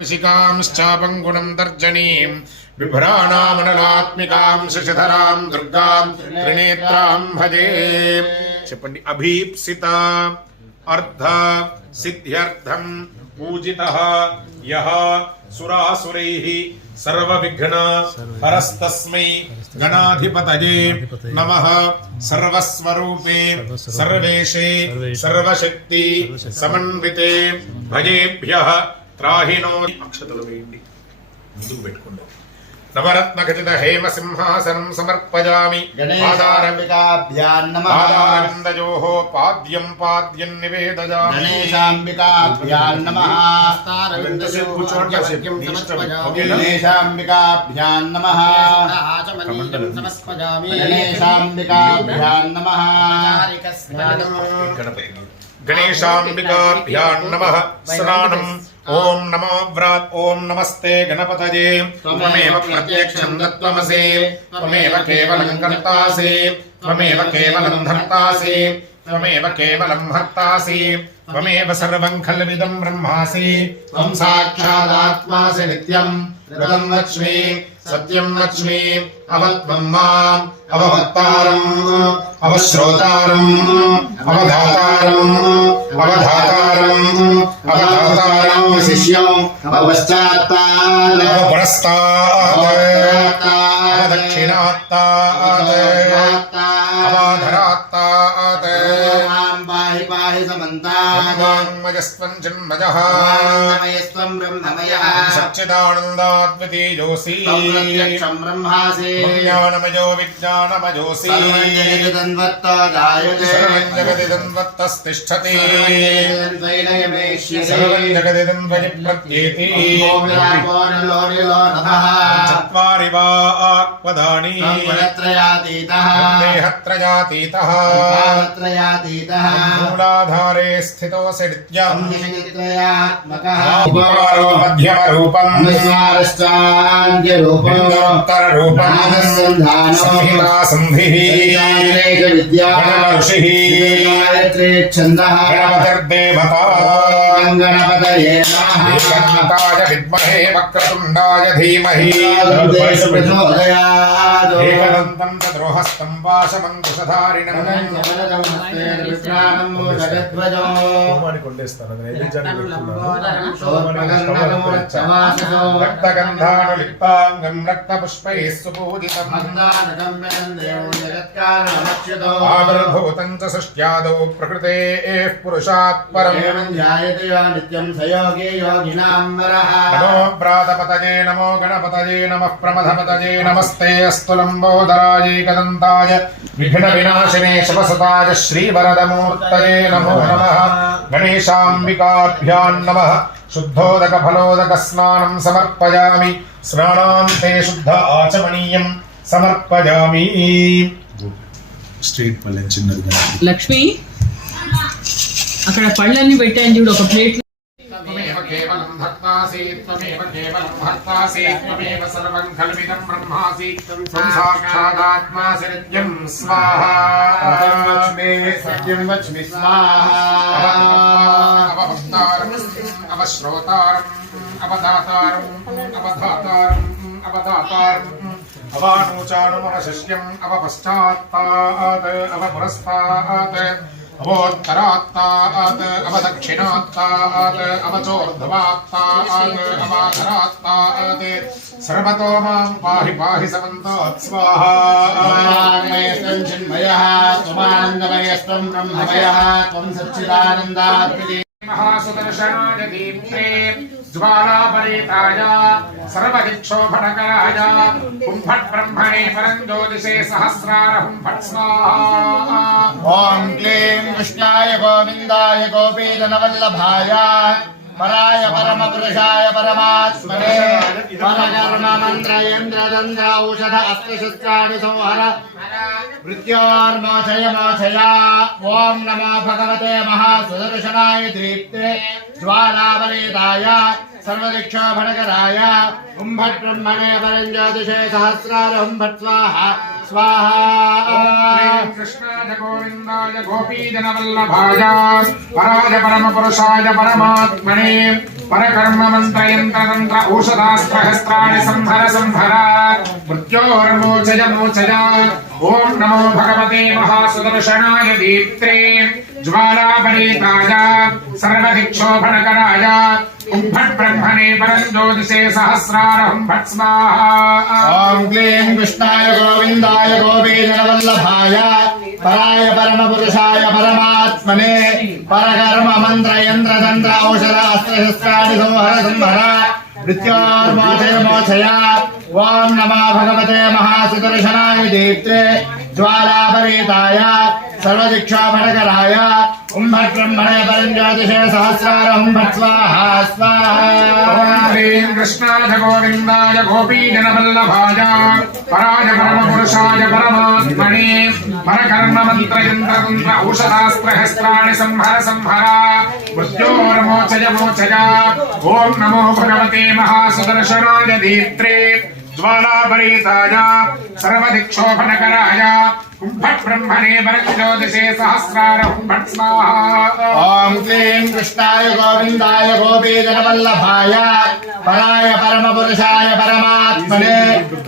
शिकांश्चापं गुणं तर्जनीं बिभ्राणामनलात्मिकां शशिधरां दुर्गां त्रिनेत्रां भजे చెప్పండి అభీప్సిత అర్థ సిద్ధ్యర్థం పూజితః యః సురాసురైః సర్వవిఘ్న హరస్తస్మై గణాధిపతయే నమః సర్వస్వరూపే సర్వేషే సర్వశక్తి సమన్వితే భజేభ్యః త్రాహినో అక్షతలు వేయండి ముందుకు పెట్టుకోండి నవరత్న ఖచిత హేమ సింహాసనం సమర్పయామి గణేశాంబికాభ్యాం నమః ఆదానందయోః పాద్యం పాద్యం నివేదయామి గణేశాంబికాభ్యాం నమః గణేశాంబికాభ్యాం నమః గణేశాంబికాభ్యాం నమః గణేశాంబికాభ్యాం నమః స్నానం ఓం నమో వ్రాత్ ఓం నమస్తే గణపతయే త్వమేవ ప్రత్యక్షం తత్వమసి త్వమేవ కేవలం కర్తాసి త్వమేవ కేవలం ధర్తాసి త్వమేవ కేవలం హర్తాసి త్వమేవ సర్వం ఖల్విదం బ్రహ్మాసి త్వం సాక్షాదాత్మాసి నిత్యం ఋతం వచ్మి సత్యం వచ్మి అవత్వం మాం అవహత్తారం అవశ్రోతారం అవధాతారం అవధాతారం అవధాతారం శిష్యం అవపశ్చాత్తాత్ అవపురస్తాత్ అవదక్షిణాత్తాత్ అవాధరాత్తాత్ పాహి పాహి సమంతాత్ వాంగ్మయస్త్వం జన్మజః నమయస్త్వం బ్రహ్మమయః సచ్చిదానందాద్వితీయోసి ప్రత్యక్షం బ్రహ్మాసి జ్ఞానమయో విజ్ఞానమయోసి సర్వం జగదిదన్వత్తో జాయతే సర్వం జగదిదన్వత్తస్థిష్ఠతి త్వైలయమేష్యతే సర్వం జగదిదన్వయి ప్రత్యేతి చత్వారి వా ఆక్వదాని గుణత్రయాతీతః దేహత్రయాతీతః భావత్రయాతీతః మూలాధారే స్థితోऽసి నిత్యం నిత్యాత్మకః మధ్యమరూపం నిస్వారశ్చాంత్యరూపం లింగోత్తరరూపం సంహితా సంధిః గణఋషిః గాయత్రీ ఛందః గణపతిర్దేవతా గణపతయే నమః ఏకదంతాయ విద్మహే వక్రతుండాయ ధీమహి ప్రచోదయాత్ ఏకదంతం చతుర్హస్తం పాశమంకుశధారిణం రక్తగంధానులిప్తాంగం రక్తపుష్పైః సుపూజితం ఆవిర్భూతం చ సృష్ట్యాదౌ ప్రకృతేః పురుషాత్ పరం నిత్యం సయోగి యోగినాం వరః నమో ప్రాతపతయే నమో గణపతయే నమః ప్రమథపతయే నమస్తే అస్తు లంబోదరాయ ఏకదంతాయ విఘ్న వినాశినే శివసుతాయ శ్రీవరదమూర్తయే నమో నమః గణేశాంబికాభ్యాం నమః శుద్ధోదక ఫలోదక స్నానం సమర్పయామి స్నానాంతే శుద్ధ ఆచమనీయం సమర్పయామి స్ట్రీట్ పల్లె చిన్నది లక్ష్మి అక్కడ పళ్ళన్నీ పెట్టాను చూడు ఒక ప్లేట్ త్వమేవ కేవలం భక్తాసి త్వమేవ కేవలం భక్తాసి త్వమేవ సర్వం ఖల్విదం బ్రహ్మాసి త్వం సాక్షాదాత్మాసి నిత్యం స్వాహా సత్యం వచ్మి స్వాహా అవహత్తారం అవశ్రోతారం అవధాతారం అవధాతారం అవధాతారం అవానూచానుమవశిష్యం అవపశ్చాత్తాత్ అవపురస్తాత్ అవోత్తరాత్తాత్ అవదక్షిణాత్తాత్ అవచోర్ధ్వాత్తాత్ అవాధరాత్తాత్ సర్వతో మాం పాహి పాహి సమంతాత్ స్వాహా చిన్మయః త్వమానందమయస్త్వం బ్రహ్మమయః త్వం సచ్చిదానందాత్మికే మహాసుదర్శనాయ దీప్తే జ్వాలాపరీతాయ సర్వదిక్షోభణకరాయ కుంభట్ బ్రహ్మణే పరం జ్యోతిషే సహస్రార హుంఫట్ స్వాహా ఓం క్లీం కృష్ణాయ గోవిందాయ గోపీజనవల్లభాయ పరాయ పరమపురుషాయ పరమాత్మనే పరకర్మ మంత్రయంద్రదంద్ర ఔషధ అస్త్రశస్త్రాణి సంహర మృత్యోర్మోచయ మోచయ ఓం నమో భగవతే మహాసుదర్శనాయ దీప్తే జ్వాలావరీతాయ సర్వదిక్షోభణకరాయ కుంభట్ బ్రహ్మణే పరం జ్యోతిషే సహస్రార హుంఫట్ స్వాహా స్వాహా కృష్ణాయ గోవిందాయ గోపీజనవల్లభాయ పరాయ పరమపురుషాయ పరమాత్మనే परकर्म मंत्र यंत्र तंत्र औषधास्त्र हस्त्राणि संहर संहर मृत्योर्मोचय मोचय ओम नमो भगवते महासुदर्शनाय दीप्त्रे ज्वालापरीताय सर्वदिक्षोभणकराय उम्भट् ब्रह्मणे परं ज्योतिषे सहस्रारहं भट् स्वाहा। ओम क्लीं कृष्णाय गोविंदाय गोपीजनवल्लभाय पराय परमपुरुषाय परमात्मने परकर्म मंत्र यंत्र तंत्र औषध अस्त्र शस्त्राणि संहर संहर मृत्योर्मोचय मोचय ओम नमो भगवते महासुदर्शनाय दीप्ते ज्वालापरीताय सर्वदिक्षोभणकराय उम्भट् ब्रह्मणे परं ज्योतिषे सहस्रारहं भट् स्वाहा स्वाहा। ह्रीं कृष्णाय गोविन्दाय गोपीजनवल्लभाय पराय परमपुरुषाय परमात्मने परकर्म मंत्र यंत्र तंत्र औषधास्त्र हस्त्राणि संहर संहर मृत्योर्मोचय मोचय ओम नमो भगवते महासुदर्शनाय दीप्त्रे ज्वालापरीताय सर्वदिक्षोभणकराय उम्भट् ब्रह्मणे परं ज्योतिषे सहस्रारहं भट् स्वाहा। ओम क्लीं कृष्णाय गोविंदाय गोपीजनवल्लभाय पराय परमपुरुषाय परमात्मने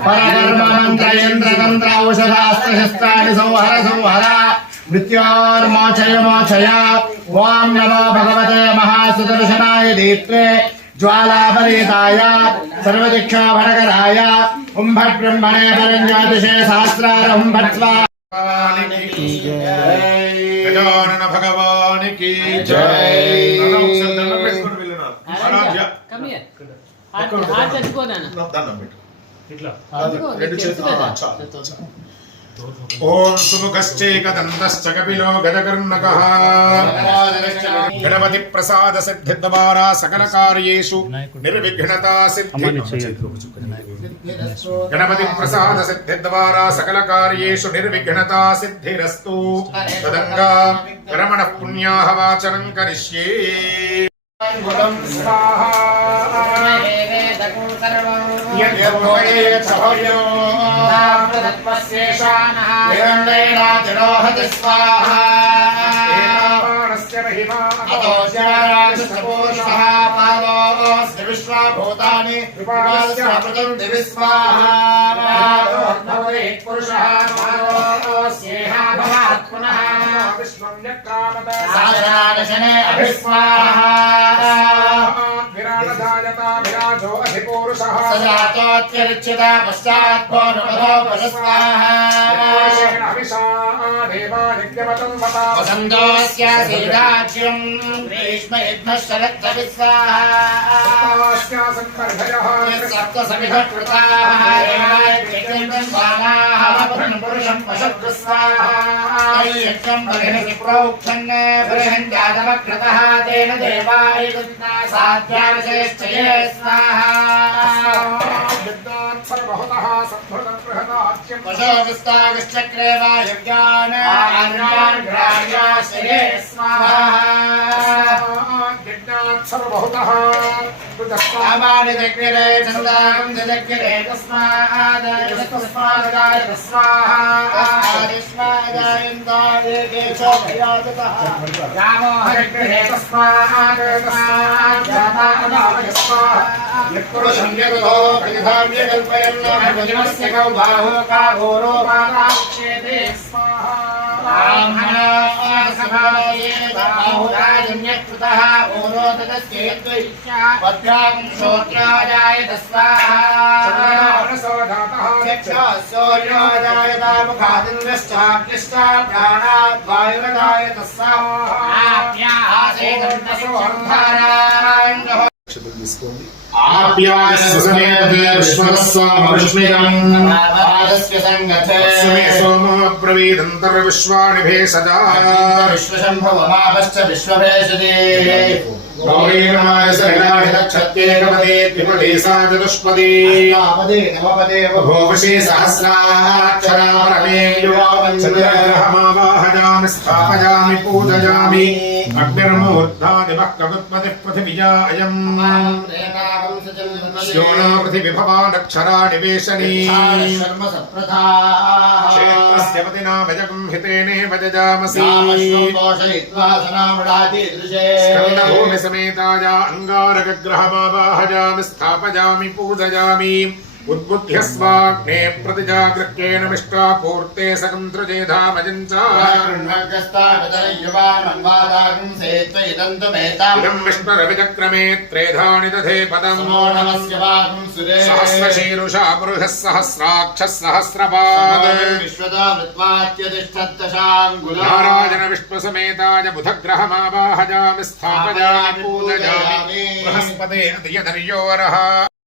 परकर्म मंत्र यंत्र तंत्र औषध अस्त्र शस्त्राणि संहर संहर मृत्योर्मोचय मोचय ओम नमो भगवते महासुदर्शनाय दीप्त्रे ज्वालापरीताय सर्वदिक्षोभणकराय उम्भट् ब्रह्मणे परं ज्योतिषे सहस्रारहं भट् स्वाहा। गजानन भगवान की जय। ओम सुमुखश्चैकदन्तश्च कपिलो गजकर्णकः गणपति प्रसाद सिद्धिद्वारा सकल कार्येषु निर्विघ्नता सिद्धि गणपति प्रसाद सिद्धिद्वारा सकल कार्येषु निर्विघ्नता सिद्धिरस्तु तदंगा कर्मणः पुण्याः वाचनं करिष्ये। विश्वाभूतानि दिवि स्वाहा विराजो अधिपुरुषः सजातोत्यरिच्यता पश्चात् वसन्तोऽस्य सीदाज्यं ग्रीष्म सप्तसमिधः कृताः पुरुषं पशुस्वाहा प्रोक्षन् बृहञ्जातमकृतः तेन देवाय साध्याविशेश्चये स्वाहा। पशुविस्तागश्चक्रे वा यज्ञानाग्राह्याश्रये स्वाहा। कामानि जग्रे चन्दाकं जग्रे तस्मादाय स्वाहादायन्ताय केशवयाततः रामो हरिग्रे तस्मादाय यत्पुरुषं यतो विधाम्य कल्पयन् भजनस्य कौ बाहो काघोरो बालाक्षेते स्वाहा। बाहुराजन्यकृतः पद्भ्यां श्रोत्राजाय तस्वाहाजायता मुखादिन्यश्चाग्निश्च प्राणात् वायुरदाय तस्वाहा। आप्यायस्य समेते विश्वस्वामविष्मिकम् आदस्य संगते समे सोमो ब्रवीदन्तर्विश्वाणि भेषजा विश्वशम्भवमापश्च विश्वभेषजे गौरीरमाय सहिलाणि दक्षत्येकपदे त्रिपदे सा चतुष्पदी नवपदे नवपदे भोवशे सहस्राक्षरा परमे युवावञ्चन्द्रहमावाहयामि स्थापयामि पूजयामि अग्निर्मूर्धादिवः कवित्पतिः पृथिव्या अयम् श्योणो पृथिविभवानक्षरा निवेशनी क्षेत्रस्य पतिना वजगं हितेनेव जजामसि स्कन्दभूमि विश्वसमेताय अंगारकग्रहमावाहयामि स्थापयामि पूजयामि उद्बुद्ध्य स्वाग्ने प्रतिजागृह्येन मिष्टापूर्ते सकंत्रजेधामजञ्च इदं विष्णुरविचक्रमे त्रेधानि दधे पदम् सहस्रशीरुषा पुरुषः सहस्राक्षः सहस्रपाद नारायण विष्णुसमेताय बुधग्रहमावाहयामि स्थापयामि पूजयामि बृहस्पते अधियधर्यो वरः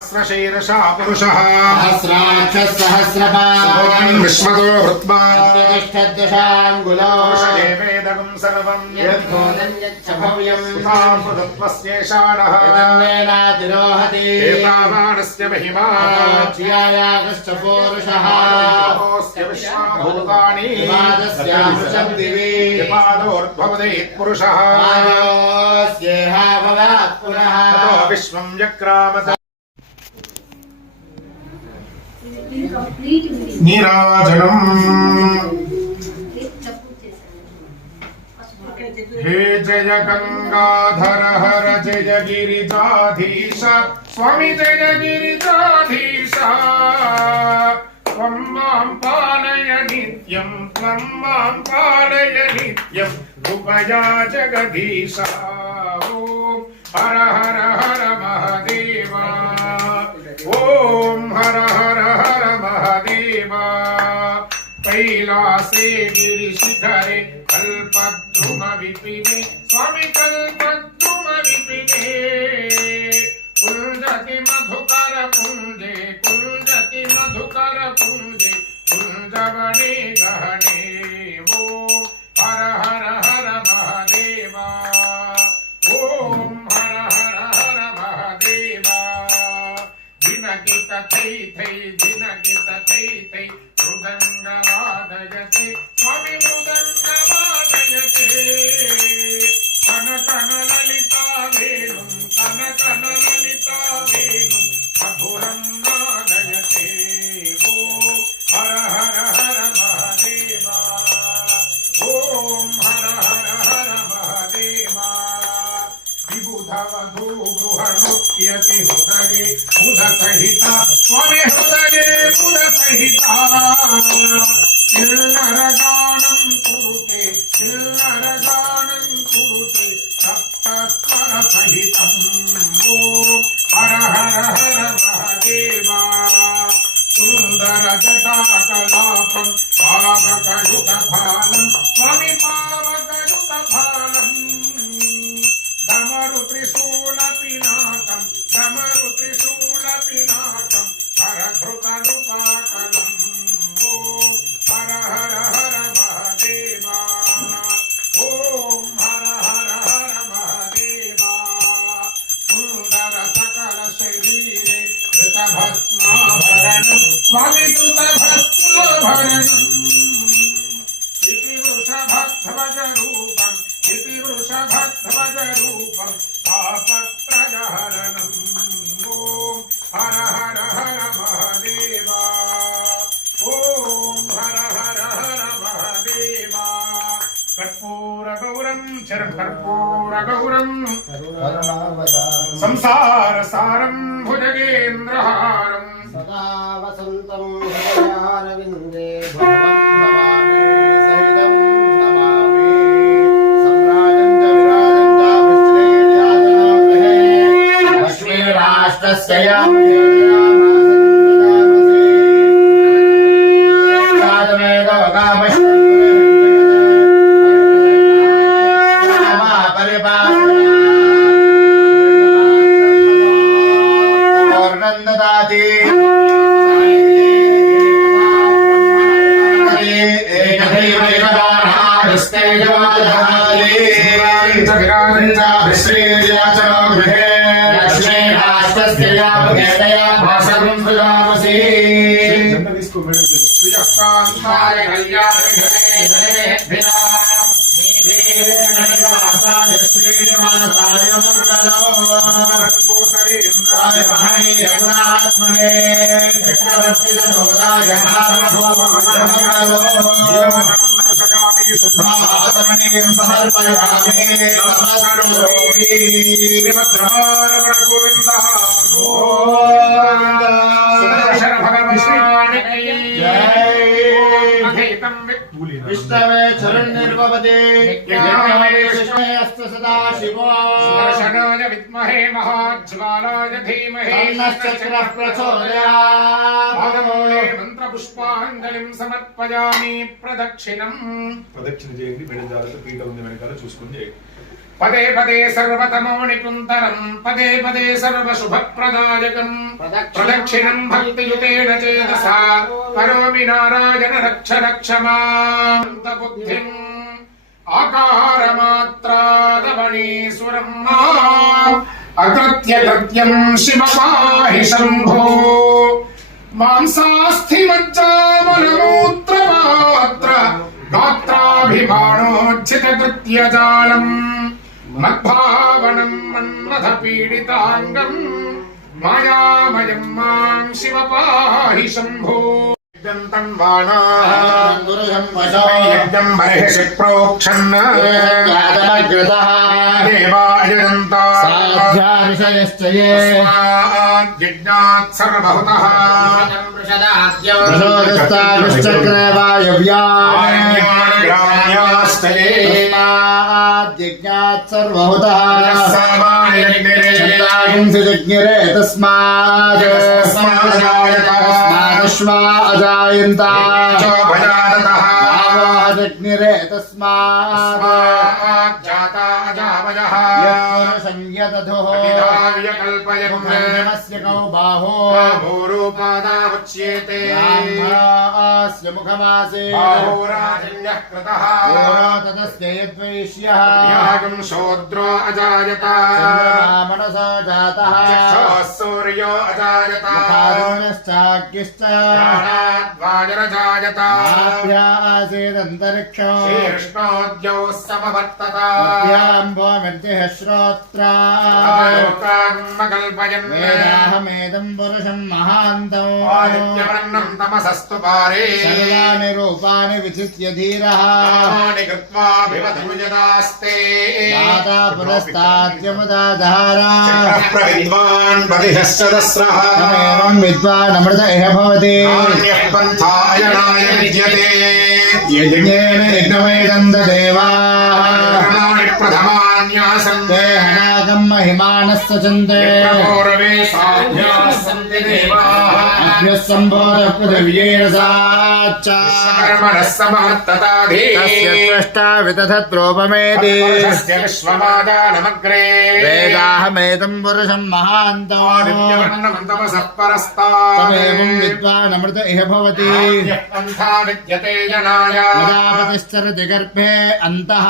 सहस्रशीर्षा पुरुषः सहस्राक्षः सहस्रपाद विश्वतो हृत्वा पुरुषदेवेदकं सर्वं यद्भूतं यच्च भव्यं सुधामृतत्वस्येषाणः एतावानस्य एतावानस्य महिमा ज्यायागश्च पुरुषः भूतानि पादस्यामृतं दिवि पादोर्भवते पुरुषः पादस्येहा भवात् पुनः ततो विश्वं व्यक्रामत नीराजनम् हे जय गंगाधर हर जय गिरिजाधीश स्वामी जय गिरिजाधीश त्वं मां पालय नित्यं त्वं मां पालय नित्यं कृपया जगदीश ॐ हर हर हर महादेव ॐ हर हर हर महादेव कैलासे गिरिशिखरे कल्पद्रुम विपिने स्वामी कल्पद्रुम विपिने कुंजति मधुकर कुंजे कुंजति मधुकर कुंजे कुंजवने गहने वो हर हर हर महादेव ओम हर हर हर महादेव जिनकित थै थै जिनकित थै थै मृदंगवादयते स्वामी मृदंगवादयते कन कन ललिता वेणुं कन कन ललिता वेणुं मधुरं नादयते ओ हर हर हर महादेव ओम हर हर हर महादेव विबुधवधू गृहनृत्यति हृदये बुधसहिता स्वामी हृदये बुधसहिता किल्लरगानं कुरुते किल्लरगानं कुरुते सप्तस्वरसहितं ॐ हर हर हर महादेव सुन्दरजटाकलापं पावकयुतफालं स्वामी पावकयुतफालम् डमरुत्रिशूलपिनाकं डमरुत्रिशूलपिनाकं हरधृतनुपाकलम् ॐ हर हर हर महादेव ॐ हर हर हर महादेव सुन्दर सकल शरीरे कृतभस्माभरणं स्वामी कृतभस्माभरणम् इति वृषभध्वजरूपम् इति वृषभध्वजरूपम् तापत्रयहरणम् ॐ हर हर हर महादेव ॐ हर हर हर महादेव कर्पूरगौरं कर्पूरगौरं संसारसारं भुजगेन्द्रहारं सदा वसन्तं हृदयारविन्दे भवं भवामि सहितं नमामि सम्राजं च विराजं च वृष्णेर्याजनागृहे लक्ष्मीराष्ट्रस्य సుధామనీయం సమర్పయామి నమస్కరోమి శ్రీమద్రమణ గోవింద గోవింద సుదర్శన భగవాన్ విష్ణవే చరణ్నిర్భవతే విష్ణవే అస్త సదా శివో సుదర్శనాయ విద్మహే మహాజ్వాలాయ ధీమహి తన్నశ్చక్రః ప్రచోదయాత్ పాదమూలే మంత్రపుష్పాంజలిం సమర్పయామి ప్రదక్షిణం ప్రదక్షిణ చేయండి మేడం జాగ్రత్త పీఠ ఉంది వెనకాల చూసుకుని చేయండి పదే పదే సర్వతమో నికుంతరం పదే పదే సర్వశుభప్రదాయకం ప్రదక్షిణం భక్తియుతేన చేతసా కరోమి నారాయణ రక్ష రక్షమాంత బుద్ధిం ఆకారమాత్రాదవణీసురం అకృత్యకృత్యం శివ పాహి శంభో మాంసాస్థిమజ్జామలమూత్రపాత్ర గాత్రాభిమానోజ్జితకృత్యజాలం మద్భావనం మన్మథ పీడితాంగం మాయామయం మాం శివ పాహి శంభో దుర్గం వశో యజ్ఞం మహర్షి ప్రోక్షన్న యాదమగ్రతః దేవాయజంతా సాధ్యావిషయశ్చయే యజ్ఞాత్ సర్వభూతః ప్రచోదస్తావిశ్చక్రే గ్రామ్యాస్తయే వాయవ్యాజ్ఞాత్ సర్వహుతః సామాన్యజ్ఞే ఛందాగుంసిజజ్ఞిరే తస్మాత్ తస్మాదశ్వా అజాయంత భయానతః ఆవాజజ్ఞిరే తస్మాత్ జాతా అజావయః సంయదధుః విధావ్యకల్పయన్ బ్రహ్మణ్యమస్య కౌ బాహో బాహూరూపాదాముచ్యేతే బ్రాహ్మణస్య ముఖమాసే బాహూరాజన్యః కృతః తదస్య యద్వైష్యః యాగం శూద్రో అజాయత మనసా జాతః చక్షుః సూర్యో అజాయత కారుణ్యశ్చాగ్నిశ్చ ప్రాణాద్వాయురజాయత ఆభ్యాసేదంతరిక్షం శ్రీకృష్ణోద్యౌ సమవర్తత అభ్యాంబోమిర్జిః శ్రోత్రా లోకాన్మకల్పయన్ వేదాహమేదం పురుషం మహాంతం ఆదిత్యవర్ణం తమసస్తు పారే సర్వాణి రూపాణి విచిత్య ధీరః నామాని కృత్వాభివధూయదాస్తే మాతా పురస్తాద్యముదాధారా ప్రవిద్వాన్ బలిహశ్చదస్రః తమేవం విద్వానమృత ఇహ భవతి నాన్యః పంథాయనాయ విద్యతే యజ్ఞేన యజ్ఞవేదం దేవాః కర్మాణి ప్రథమాన్యాసం ते हनागं महिमानः सचन्ते ప్రభోరవే సాధ్యాः సంతి దేవాः अभ्यः सम्भोधः पृथिव्यैरसाच्च కర్మణः సమవర్తతాధి तस्य त्वष्टा विदधत्रोपमेति తస్య విశ్వమాదానమగ్రే वेदाहमेदं पुरुषं महान्तम् ఆదిత్యవర్ణం తమసః పరస్తాత్ तमेवं विद्वानमृत इह भवति నాన్యః పంథా విద్యతే జనాయ प्रजापतिश्चरति गर्भे अन्तः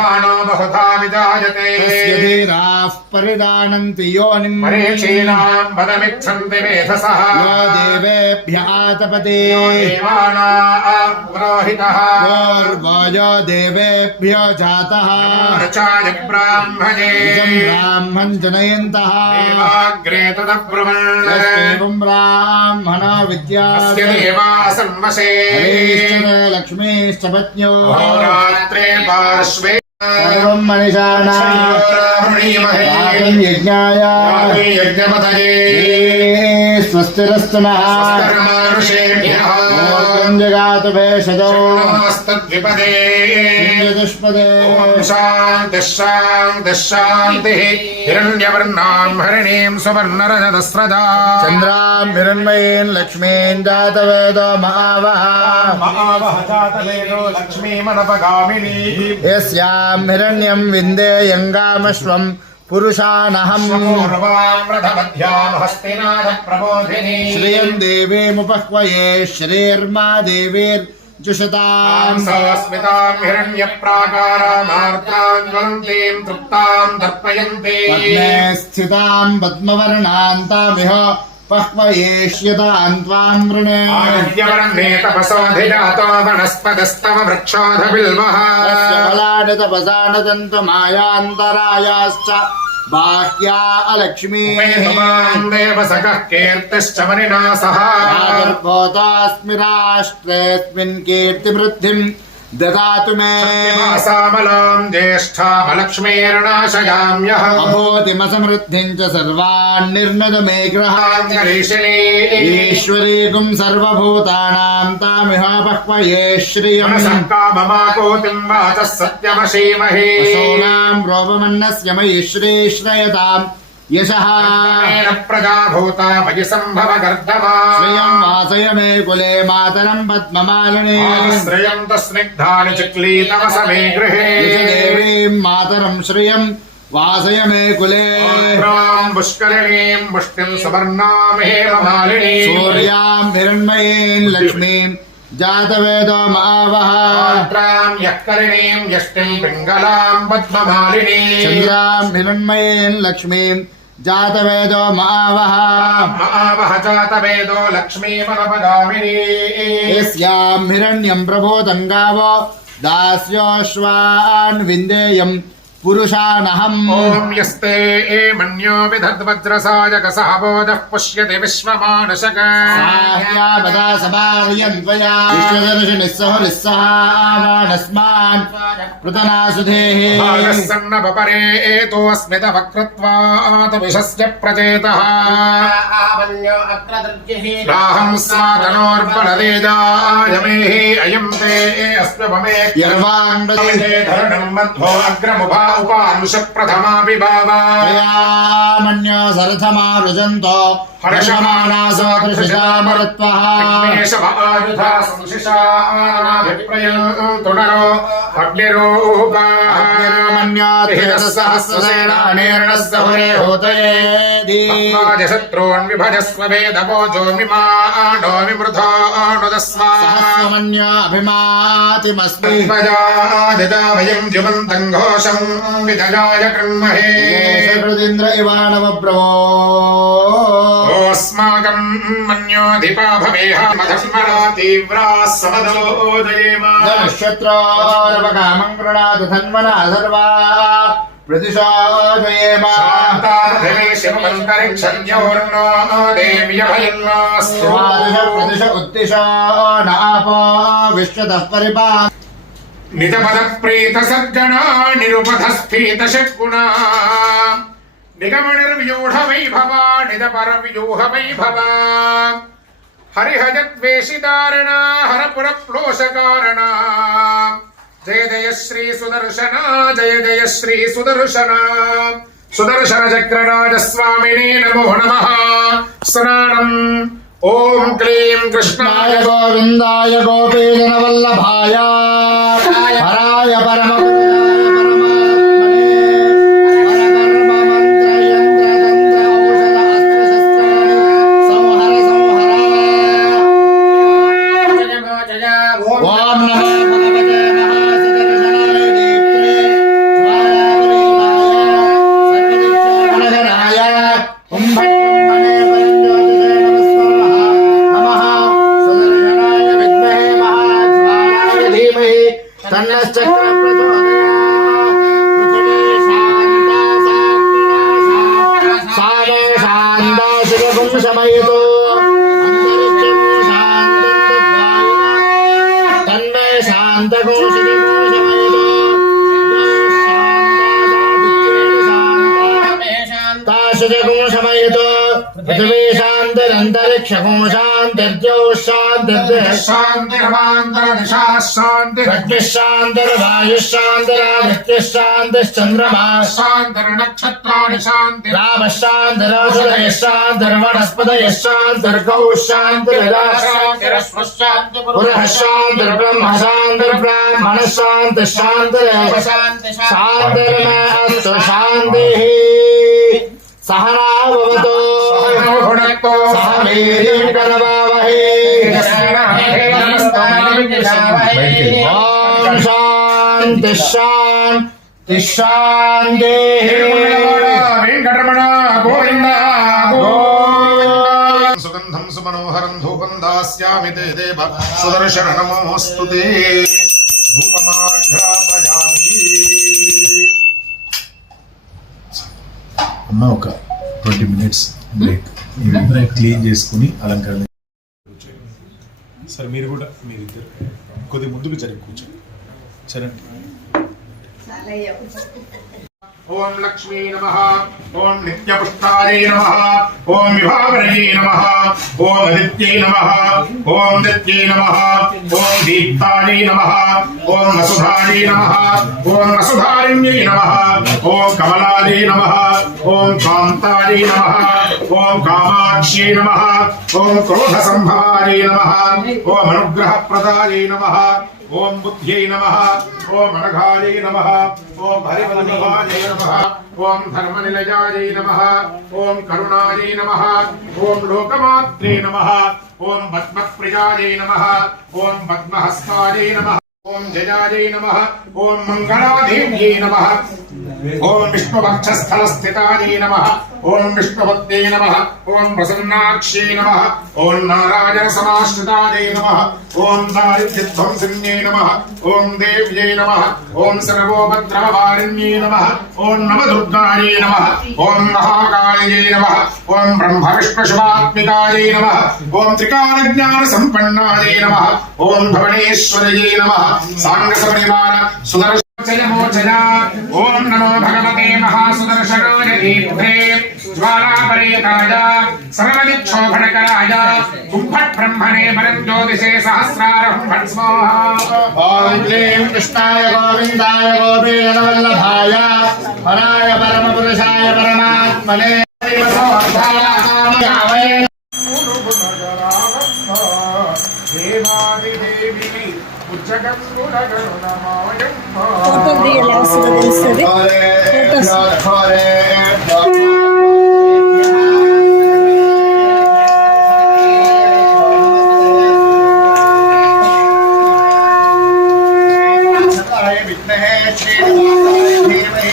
మానో బహుధా విజాయతే तस्य धीराः परिदानन्ति योनिम् మరీచీనాం పదమిచ్చంతి మేధసః यो देवेभ्य आतपति దేవానాం పురోహితః योर्वायो देवेभ्यो जातः ప్రచాయ బ్రాహ్మణే इदं ब्राह्मन् जनयन्तः దేవాగ్రే తదబ్రువన్ यस्यैवं ब्राह्मणो అస్య विद्यात् దేవాసం వశే हरीश्चर लक्ष्मीश्च पत्न्यो హోరాత్రే పార్శ్వే सर्वं मनिषाणां రామణీమహే यागं यज्ञाय యజ్ఞమతయే स्वस्तिरस्तु नः కర్మానుషేభ్యః मूर्तिं जगातु भेषजौ నమస్తద్విపదే दुष्पदे శాంతి శాంతి శాంతి హిరణ్యవర్ణాం హరిణీం సువర్ణరజతస్రజా चन्द्रां हिरण्मयीं लक्ष्मीं जातवेदो महावः మహావహజాతవేదో లక్ష్మీమనపగామినీ यस्यां हिरण्यं विन्देयङ्गामश्वं पुरुषानहम् పూర్వామృతమధ్యాం హస్తినాథ ప్రబోధిని श्रियं देवीमुपह्वये श्रीर्मा देवीर्जुषताम् స్మితాం హిరణ్యప్రాకారామార్తాం జ్వలంతీం తృప్తాం దర్పయంతి पद्मे स्थितां पद्मवर्णान्तामिह पह्वयेष्यतां त्वां वृणे ఆదిత్యవర్ణే తపసోధిజాతో వనస్పతిస్తవ వృక్షోధబిల్వః तस्य फलानि तपसा न तन्तु मायान्तरायाश्च बाह्या अलक्ष्मीः ఉపేతమాం దేవసకః కీర్తిశ్చ మణినా సహ प्रादुर्भूतास्मि राष्ट्रेऽस्मिन् कीर्तिवृद्धिं ददातु मे सामलां ज्येष्ठामलक्ष्मीर्नाशयाम्यः अभूतिमसमृद्धिं च सर्वान् निर्नद मे ग्रहान् ईश्वरीकुं सर्वभूतानां तामिह बह्वये श्रियम् काममाकोतिं वाचः सत्यमशीमहे पशूनां रोपमन्नस्य मयि श्रीश्रयताम् यशः प्रजाभूता मयि सम्भव गर्दमा श्रियं वासय मे कुले मातरं पद्ममालिने श्रियं तस्निग्धानि चिक्लीतमसमे गृहे देवीं मातरं श्रियं वासय मे कुले पुष्करिणीं पुष्टिं सुवर्णां हेममालिनीं सूर्यां हिरण्मयीं लक्ष्मीं जातवेदो महावः यः करिणीं यष्टिं पिङ्गलां पद्ममालिनीं चन्द्रां हिरण्मयीं लक्ष्मीं जातवेदो महावः जातवेदो लक्ष्मीमनपगामिनी यस्यां हिरण्यं प्रबोधं गावो दास्योऽश्वान् विन्देयं पुरुषानहम् ॐ यस्ते मन्यो विदद्वज्रसायकसः बोधः पुष्यति विश्वमानशक साह्यावदा समार्यं त्वया विश्वदर्शनिः सह निस्सहावानस्मान् पृतनासुधेः भागस्सन्नपरे एतोऽस्मितवक्रत्वात् विशस्य प्रचेतः राहं स्वातनोर्बलदेजायमेः अयं ते अस्मभमे यर्वान् धरणं मध्वो अग्रमुभा उपानुष प्रथमा विभावा मन्यो सरथमारुजन्तो हर्षमाणासो दृशिषामरुत्वः आयुधा संशिषाभिप्रयन्तु नरो अग्निरोमन्योत्सहस्रसेनानेर्णस्य हुरे होतये शत्रून् विभजस्व वेदवोजो मिमाणो विमृधो सहस्रमन्योऽभिमातिमस्मि वयं जुमन्तं घोषं विदयाय कृण्महे कृदिन्द्र इवाणवब्रवो अस्माकं मन्योधिपा भवेह मधस्मरा तीव्राः समदोदयेम नक्षत्रोरवकामं गृणातु धन्वना सर्वा प्रतिशोदयेम शान्तार्धवे शिवमन्तरिक्षन्योर्नो देव्यभयन्नास्तु प्रतिश उत्तिशो नापो विश्वतः परिपा निजपदप्रीतसज्जना निरुपधस्फीतषड्गुणा निगमनिर्व्यूढवैभवा निजपरव्यूहवैभवा हरिहजद्वेषिदारणा हरपुरप्लोषकारणा जय जय श्री सुदर्शना जय जय श्री सुदर्शना सुदर्शन चक्रराजस्वामिने नमो नमः स्नानम् ॐ क्लीं कृष्णाय गोविन्दाय गोपीजनवल्लभाय हराय शान्तिर्वायुशान्तिरादित्यशान्तिश्चन्द्रमा शान्तिर्नक्षत्राणि शान्ति रामशान्तिर्वनस्पतयः शान्तिर्गौ शान्तिरः शान्तिर्ब्रह्म शान्तिर्ब्राह्मणः शान्तिर्शान्तिरस्तु शान्तिः सहना भवतु सह वीर्यं करवावहै ॐ शान्ति शान्ति शान्तिः वेङ्कटरमण गोविन्द गोविन्द सुगन्धं सुमनोहरं धूपं दास्यामि ते देव सुदर्शन नमोऽस्तु ते धूपमाघ्रापयामि అమ్మ ఒక 20 minutes బ్రేక్ క్లీన్ చేసుకుని అలంకరణ సార్ మీరు కూడా మీరిద్దరు కొద్ది ముందుకు జరిగి కూర్చోండి చరణ్. ఓం లక్ష్మీ నమః ఓం నిత్యపుష్టాయై నమః ఓం విభావరయై నమః ఓం ఆదిత్యై నమః ఓం నిత్యై నమః ఓం దీప్తాయై నమః ఓం వసుధాయై నమః ఓం వసుధారిణ్యై నమః ఓం కమలాయై నమః ఓం కాంతాయై నమః ఓం కామాక్ష్యై నమః ఓం క్రోధ సంభవాయై నమః ఓం అనుగ్రహప్రదాయై నమః ఓం బుద్ధ్యై నమః ఓం అనఘాయై నమః ఓం హరివల్లభాయై నమః ఓం ధర్మనిలయాయై నమః ఓం కరుణాయై నమః ఓం లోకమాత్రే నమః ఓం పద్మప్రియాయై నమః ఓం పద్మహస్తాయై నమః ఓం జయాయై నమః ఓం మంగళాదేవ్యై నమః ఓం విష్ణువక్షస్థలస్థితాయై నమః ఓం విష్ణుపత్యై నమః ఓం ప్రసన్నాక్షై నమః ఓం నారాయణ సమాశ్రితాయై నమః ఓం దారిద్ర్యధ్వంసిన్యై నమః ఓం దేవ్యై నమః ఓం సర్వోపద్రవవారిణ్యై నమః ఓం నవదుర్గాయై నమః ఓం మహాకాళయై నమః ఓం బ్రహ్మ విష్ణు శివాత్మికాయై నమః ఓం త్రికాలజ్ఞాన సంపన్నాయై నమః ఓం భువనేశ్వరయై నమః సాంగసపరివార సుదర్శన జయమోచన ఓం నమో భగవతే మహాసుదర్శనాయ దీప్తే జ్వాలాపరేతాయ సర్వదిక్షోభణకరాయ కుంభట్ బ్రహ్మణే పరం జ్యోతిషే సహస్రారహం ఫట్ స్వాహా. ఓం క్లీం కృష్ణాయ గోవిందాయ గోపీజనవల్లభాయ పరాయ పరమపురుషాయ పరమాత్మనే ఫోటోలు తీయాలి, వస్తుందో తెలుస్తుంది. ఫోటోస్